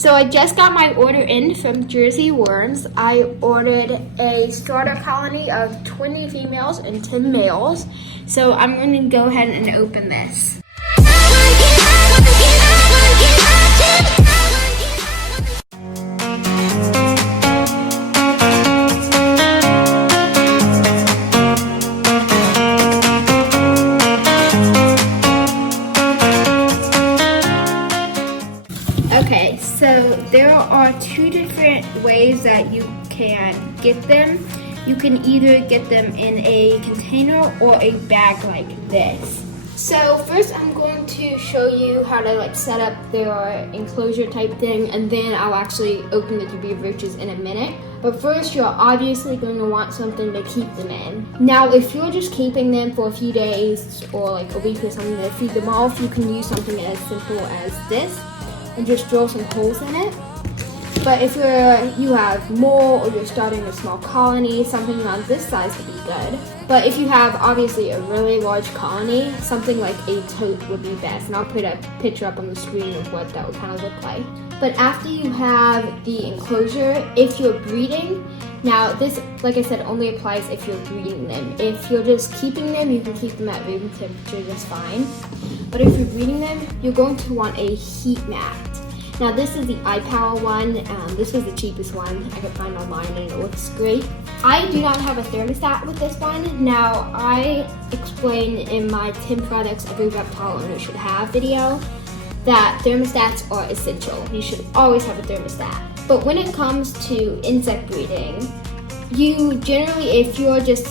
So I just got my order in from Jersey Worms. I ordered a starter colony of 20 females and 10 males. So I'm going to go ahead and open this. Okay, so there are two different ways that you can get them. You can either get them in a container or a bag like this. So first I'm going to show you how to set up their enclosure type thing, and then I'll actually open the Dubia Roaches in a minute. But first, you're obviously going to want something to keep them in. Now, if you're just keeping them for a few days or a week or something to feed them off, you can use something as simple as this and just drill some holes in it. But if you have more, or you're starting a small colony, something around this size would be good. But if you have obviously a really large colony, something like a tote would be best. And I'll put a picture up on the screen of what that would kind of look like. But after you have the enclosure, if you're breeding, now this, like I said, only applies if you're breeding them. If you're just keeping them, you can keep them at room temperature just fine. But if you're breeding them, you're going to want a heat mat. Now this is the iPower one. This was the cheapest one I could find online, and it looks great. I do not have a thermostat with this one. Now I explained in my 10 products every reptile owner should have video that thermostats are essential. You should always have a thermostat. But when it comes to insect breeding, you generally, if you're just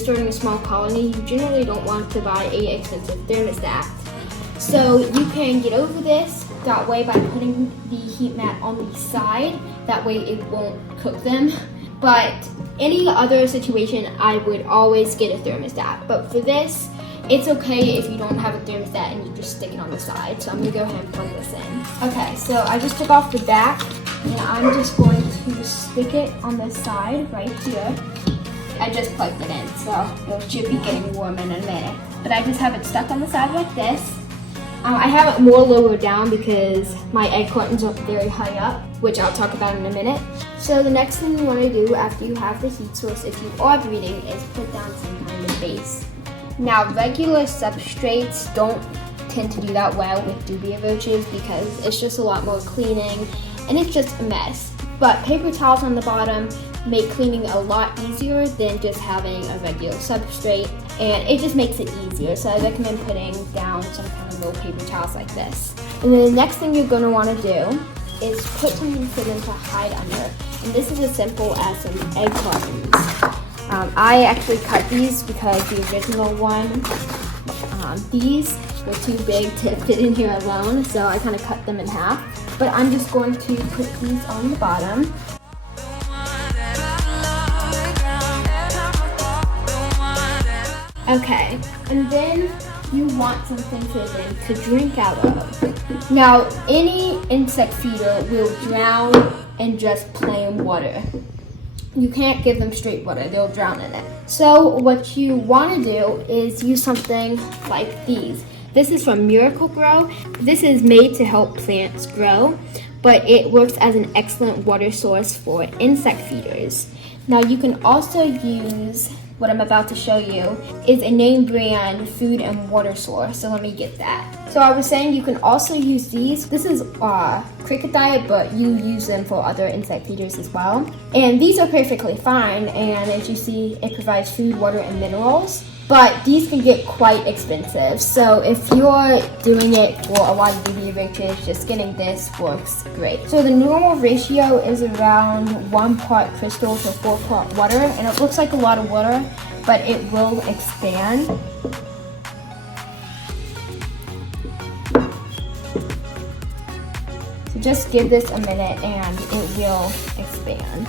starting a small colony, you generally don't want to buy a expensive thermostat. So you can get over this that way by putting the heat mat on the side. That way it won't cook them. But any other situation, I would always get a thermostat. But for this, it's okay if you don't have a thermostat and you just stick it on the side. So I'm gonna go ahead and plug this in. Okay, so I just took off the back, and I'm just going to stick it on the side right here. I just plugged it in, so it should be getting warm in a minute. But I just have it stuck on the side like this. I have it more lower down because my egg cartons are very high up, which I'll talk about in a minute. So the next thing you want to do after you have the heat source, if you are breeding, is put down some kind of base. Now, regular substrates don't tend to do that well with Dubia roaches because it's just a lot more cleaning and it's just a mess. But paper towels on the bottom make cleaning a lot easier than just having a regular substrate, and it just makes it easier. So I recommend putting down some kind of little paper towels like this. And then the next thing you're going to want to do is put something for them to hide under. And this is as simple as some egg cartons. I actually cut these because the original one, these were too big to fit in here alone, so I kind of cut them in half. But I'm just going to put these on the bottom. Okay, and then you want something for them to drink out of. Now, any insect feeder will drown in just plain water. You can't give them straight water, they'll drown in it. So what you want to do is use something like these. This is from Miracle-Gro. This is made to help plants grow, but it works as an excellent water source for insect feeders. Now you can also use, what I'm about to show you, is a name brand food and water source. So let me get that. So I was saying you can also use these. This is cricket diet, but you use them for other insect feeders as well. And these are perfectly fine. And as you see, it provides food, water, and minerals. But these can get quite expensive. So if you're doing it for a lot of Dubia roaches, just getting this works great. So the normal ratio is around 1 part crystal to 4 part water. And it looks like a lot of water, but it will expand. So just give this a minute and it will expand.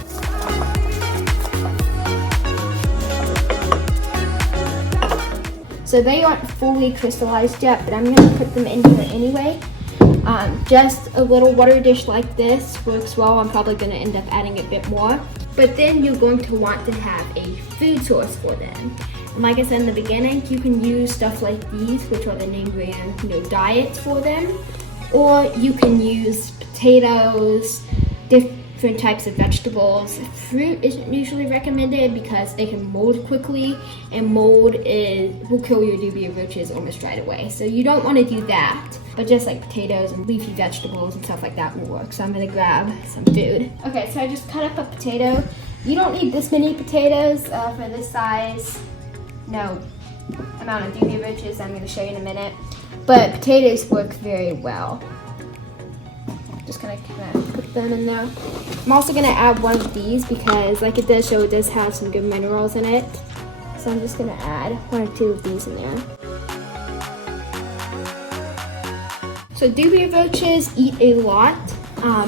So they aren't fully crystallized yet, but I'm going to put them in here anyway. Just a little water dish like this works well. I'm probably going to end up adding a bit more. But then you're going to want to have a food source for them. And like I said in the beginning, you can use stuff like these, which are the name brand diets for them. Or you can use potatoes, different types of vegetables. Fruit isn't usually recommended because they can mold quickly, and mold will kill your dubia roaches almost right away. So you don't want to do that. But just like potatoes and leafy vegetables and stuff like that will work. So I'm gonna grab some food. Okay, so I just cut up a potato. You don't need this many potatoes for this size. No amount of dubia roaches I'm gonna show you in a minute. But potatoes work very well. Just gonna kind of put them in there. I'm also gonna add one of these because like it does show it does have some good minerals in it. So I'm just gonna add 1 or 2 of these in there. So dubia roaches eat a lot,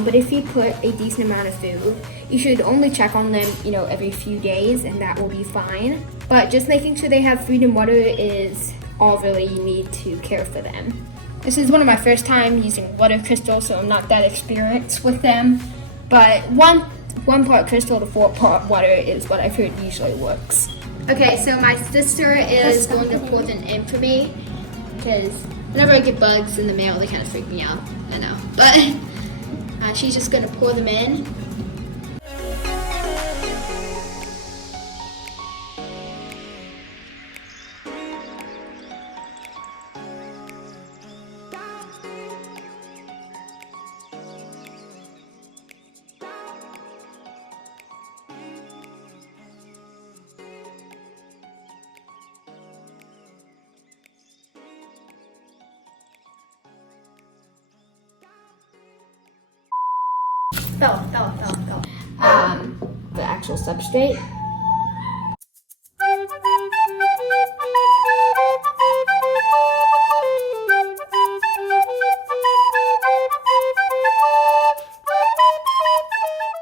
but if you put a decent amount of food, you should only check on them, every few days, and that will be fine. But just making sure they have food and water is all really you need to care for them. This is one of my first time using water crystals, so I'm not that experienced with them. But one part crystal to 4 part water is what I've heard usually works. Okay, so my sister is going to pour them in for me because whenever I get bugs in the mail, they kind of freak me out. I know, but she's just going to pour them in. Fell. The actual substrate.